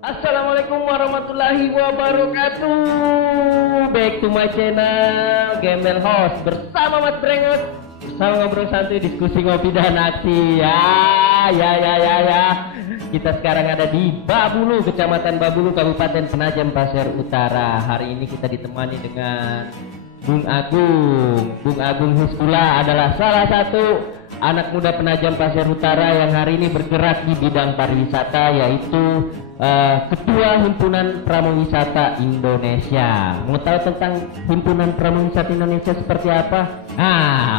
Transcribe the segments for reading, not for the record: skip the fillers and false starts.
Assalamualaikum warahmatullahi wabarakatuh. Back to my channel Gembel Host bersama Mas Brengos, bersama ngobrol santuy, diskusi, ngopi dan aksi. Ya. Kita sekarang ada di Babulu, Kecamatan Babulu, Kabupaten Penajam Pasir Utara. Hari ini kita ditemani dengan Bung Agung. Bung Agung Huskula adalah salah satu anak muda Penajam Pasir Utara yang hari ini bergerak di bidang pariwisata, yaitu Ketua Himpunan Pramuwisata Indonesia. Mau tahu tentang Himpunan Pramuwisata Indonesia seperti apa?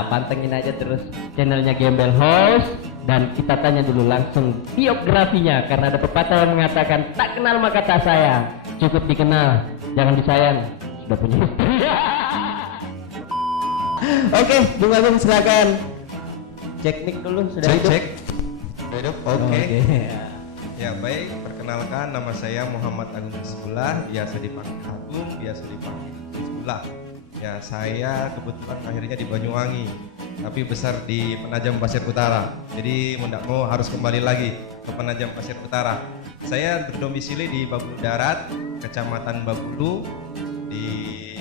Pantengin aja terus channelnya Gembel Host, dan kita tanya dulu langsung biografinya, karena ada pepatah yang mengatakan tak kenal maka tak sayang, cukup dikenal jangan disayang, sudah punya istri. Oke, Bung Agung silakan. Cek mic dulu, sudah hidup? Cek. Hidup. Oke. Ya baik, perkenalkan nama saya Muhammad Agung Huskula, biasa dipanggil Agung, biasa dipanggil Huskula. Ya saya kebetulan lahirnya di Banyuwangi, tapi besar di Penajam Pasir Utara. Jadi mau harus kembali lagi ke Penajam Pasir Utara. Saya berdomisili di Babulu Darat, Kecamatan Babulu, di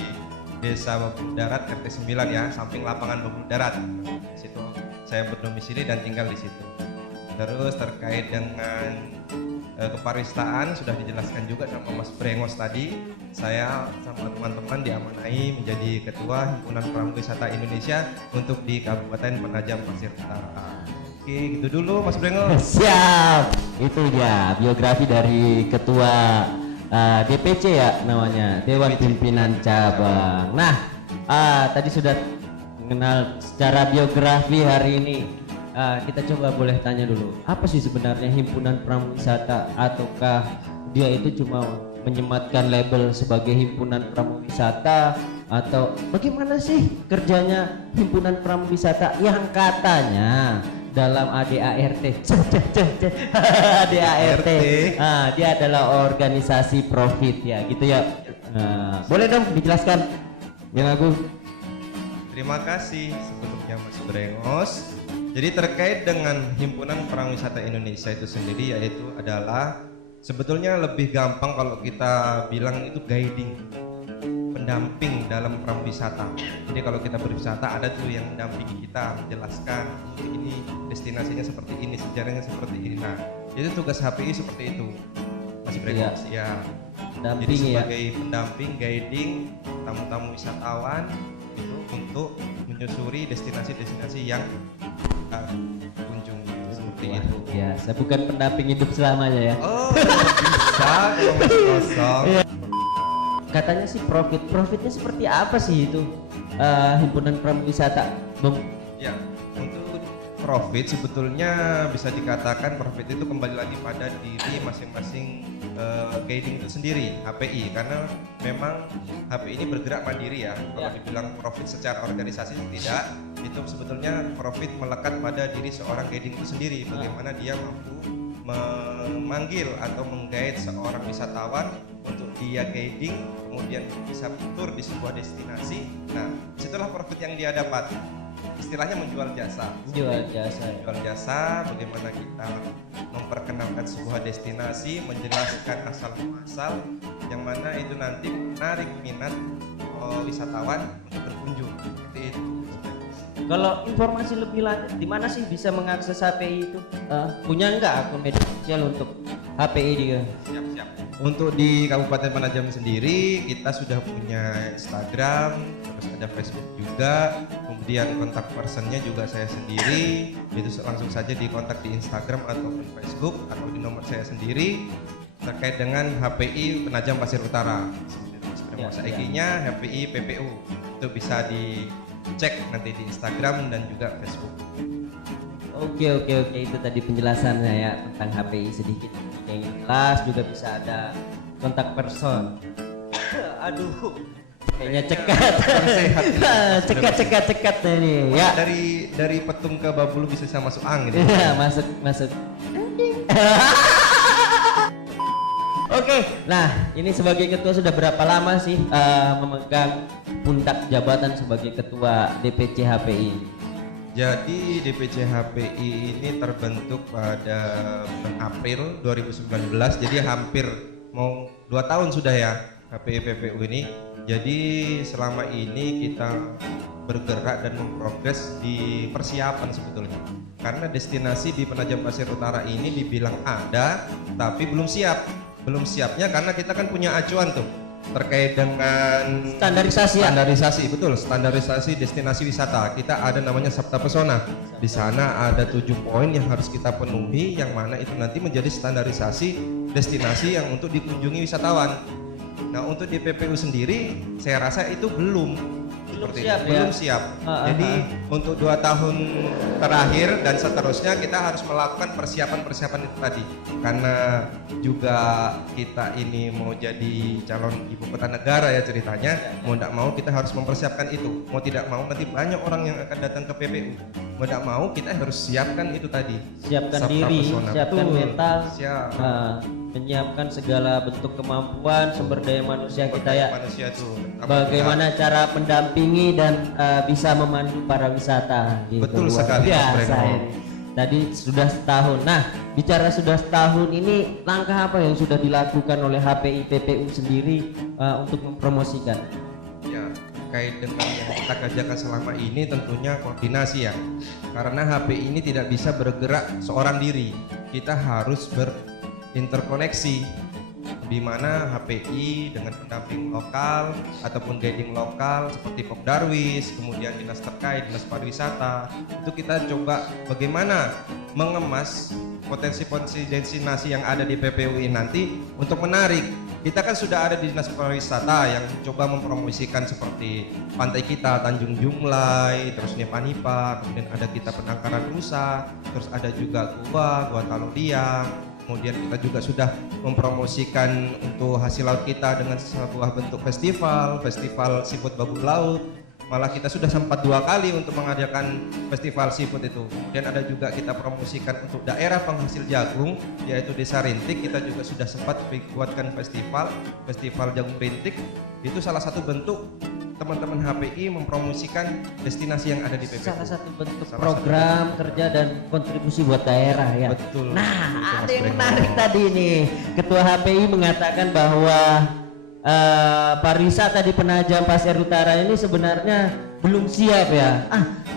Desa Babulu Darat RT 9 ya, samping lapangan Babulu Darat. Di situ saya berdomisili dan tinggal di situ. Terus terkait dengan kepariwisataan sudah dijelaskan juga sama Mas Brengos tadi. Saya sama teman-teman diamanai menjadi Ketua Himpunan Pramuwisata Indonesia untuk di Kabupaten Penajam Pasir Utara. Oke, gitu dulu Mas Brengos. Siap, itu dia biografi dari Ketua DPC ya namanya, Dewan Pimpinan Cabang. Nah, tadi sudah mengenal secara biografi hari ini. Kita coba boleh tanya dulu, apa sih sebenarnya Himpunan Pramuwisata, ataukah dia itu cuma menyematkan label sebagai Himpunan Pramuwisata, atau bagaimana sih kerjanya Himpunan Pramuwisata yang katanya dalam ADART ADART dia adalah organisasi profit ya gitu ya. Boleh dong dijelaskan yang aku. Terima kasih sebelumnya Mas Brengos. Jadi terkait dengan Himpunan Pramuwisata Indonesia itu sendiri, yaitu adalah sebetulnya lebih gampang kalau kita bilang itu guiding, pendamping dalam pramuwisata. Jadi kalau kita berwisata ada tuh yang mendampingi kita, menjelaskan ini destinasinya seperti ini, sejarahnya seperti ini. Nah, itu tugas HPI seperti itu, Mas Brengos. Ya. Jadi sebagai pendamping, guiding tamu-tamu wisatawan itu untuk menyusuri destinasi-destinasi yang kunjungi seperti itu. Ya, saya bukan pendamping hidup selamanya ya. Oh, bisa kalau masih kosong. Katanya sih profitnya seperti apa sih itu Himpunan Pramuwisata, Bung? Ya, untuk profit sebetulnya bisa dikatakan profit itu kembali lagi pada diri masing-masing guiding itu sendiri, HPI, karena memang HPI ini bergerak mandiri ya. Kalau dibilang profit secara organisasi tidak, itu sebetulnya profit melekat pada diri seorang guiding itu sendiri, bagaimana dia mampu memanggil atau menggait seorang wisatawan untuk dia guiding, kemudian bisa tur di sebuah destinasi. Nah, situlah profit yang dia dapat. Istilahnya menjual jasa. Jual jasa. Jual jasa, bagaimana kita memperkenalkan sebuah destinasi, menjelaskan asal muasal, yang mana itu nanti menarik minat wisatawan untuk berkunjung. Seperti itu. Kalau informasi lebih lanjut, di mana sih bisa mengakses HPI itu? Punya nggak akun media sosial untuk HPI dia? Siap. Untuk di Kabupaten Penajam sendiri kita sudah punya Instagram, terus ada Facebook juga, kemudian kontak personnya juga saya sendiri, itu langsung saja dikontak di Instagram ataupun Facebook atau di nomor saya sendiri terkait dengan HPI Penajam Pasir Utara. IG-nya HPI PPU, itu bisa dicek nanti di Instagram dan juga Facebook. Oke, itu tadi penjelasannya ya tentang HPI sedikit. Yang jelas juga bisa ada kontak person. Aduh, kayaknya cekat ini ya. Dari Petung ke Babulu bisa masuk angin. Iya, masuk. Oke, nah ini sebagai ketua sudah berapa lama sih memegang pundak jabatan sebagai ketua DPC HPI? Jadi DPC HPI ini terbentuk pada bulan April 2019. Jadi hampir mau 2 tahun sudah ya HPI PPU ini. Jadi selama ini kita bergerak dan memprogres di persiapan sebetulnya. Karena destinasi di Penajam Pasir Utara ini dibilang ada, tapi belum siap. Belum siapnya karena kita kan punya acuan tuh terkait dengan standarisasi, betul, standarisasi destinasi wisata. Kita ada namanya Sabta Pesona. Di sana ada 7 poin yang harus kita penuhi, yang mana itu nanti menjadi standarisasi destinasi yang untuk dikunjungi wisatawan. Nah, untuk di PPU sendiri saya rasa itu belum siap, belum siap. Jadi untuk 2 tahun terakhir dan seterusnya kita harus melakukan persiapan-persiapan itu tadi. Karena juga kita ini mau jadi calon ibu kota negara ya ceritanya, mau tidak mau kita harus mempersiapkan itu. Mau tidak mau nanti banyak orang yang akan datang ke PPU. Mau tidak mau kita harus siapkan itu tadi. Siapkan Sabta diri, Pesona. siapkan Betul. mental, Siap. menyiapkan segala bentuk kemampuan sumber daya manusia kita ya. Manusia itu. Bagaimana cara mendampingi dan bisa memandu para wisata gitu. Betul Luar sekali, Mas biasa Breno. ini. Tadi sudah setahun. Nah, bicara sudah setahun ini, langkah apa yang sudah dilakukan oleh HPI PPU sendiri untuk mempromosikan? Ya, terkait dengan yang kita kerjakan selama ini tentunya koordinasi ya. Karena HPI ini tidak bisa bergerak seorang diri. Kita harus berinterkoneksi, di mana HPI dengan pendamping lokal ataupun guiding lokal seperti Pop Darwis, kemudian dinas terkait, dinas pariwisata, itu kita coba bagaimana mengemas potensi-potensi destinasi yang ada di PPU ini nanti untuk menarik. Kita kan sudah ada di dinas pariwisata yang coba mempromosikan seperti pantai kita Tanjung Jumlai, terus Nipa, kemudian ada kita Penangkaran Rusa, terus ada juga Gua Talodiang. Kemudian kita juga sudah mempromosikan untuk hasil laut kita dengan sebuah bentuk festival seafood babur laut. Malah kita sudah sempat 2 kali untuk mengadakan festival seafood itu. Kemudian ada juga kita promosikan untuk daerah penghasil jagung, yaitu Desa Rintik. Kita juga sudah sempat buatkan festival jagung rintik. Itu salah satu bentuk teman-teman HPI mempromosikan destinasi yang ada di PPU. Salah satu bentuk program kerja dan kontribusi buat daerah ya. Betul. Nah, ada Mas yang Breno. menarik tadi nih. Ketua HPI mengatakan bahwa pariwisata di Penajam Pasir Utara ini sebenarnya belum siap ya.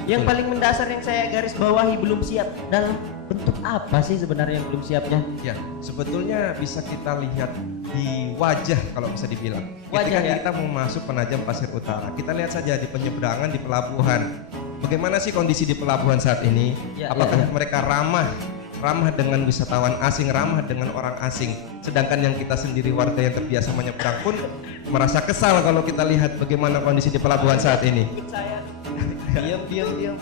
Yang paling mendasar yang saya garis bawahi belum siap dalam bentuk apa sih sebenarnya yang belum siapnya? Ya, sebetulnya bisa kita lihat di wajah kalau bisa dibilang. Wajah, Ketika ya? kita mau masuk Penajam Pasir Utara, kita lihat saja di penyeberangan di pelabuhan. Bagaimana sih kondisi di pelabuhan saat ini? Ya, Apakah ya. mereka ramah dengan wisatawan asing, ramah dengan orang asing? Sedangkan yang kita sendiri warga yang terbiasa menyeberang pun merasa kesal kalau kita lihat bagaimana kondisi di pelabuhan saat ini. Diam.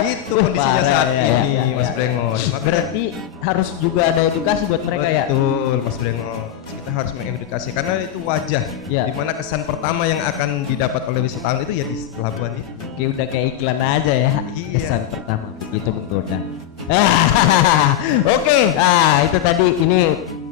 Itu kondisinya saat ini, Mas Brengos. Berarti harus juga ada edukasi buat mereka ya. Betul, Mas Brengos. Kita harus mengedukasi karena itu wajah. Ya. Dimana kesan pertama yang akan didapat oleh wisatawan itu ya di pelabuhan itu. Oke, udah kayak iklan aja ya. Iya. Kesan pertama begitu menggoda. Oke, itu tadi ini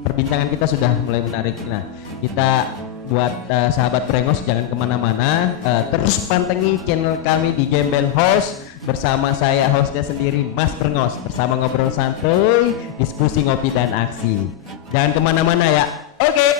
perbincangan kita sudah mulai menarik. Nah, kita buat sahabat Brengos jangan kemana-mana, terus pantengin channel kami di Gembel Host bersama saya hostnya sendiri Mas Brengos, bersama ngobrol santuy, diskusi ngopi dan aksi. Jangan kemana-mana ya. Oke.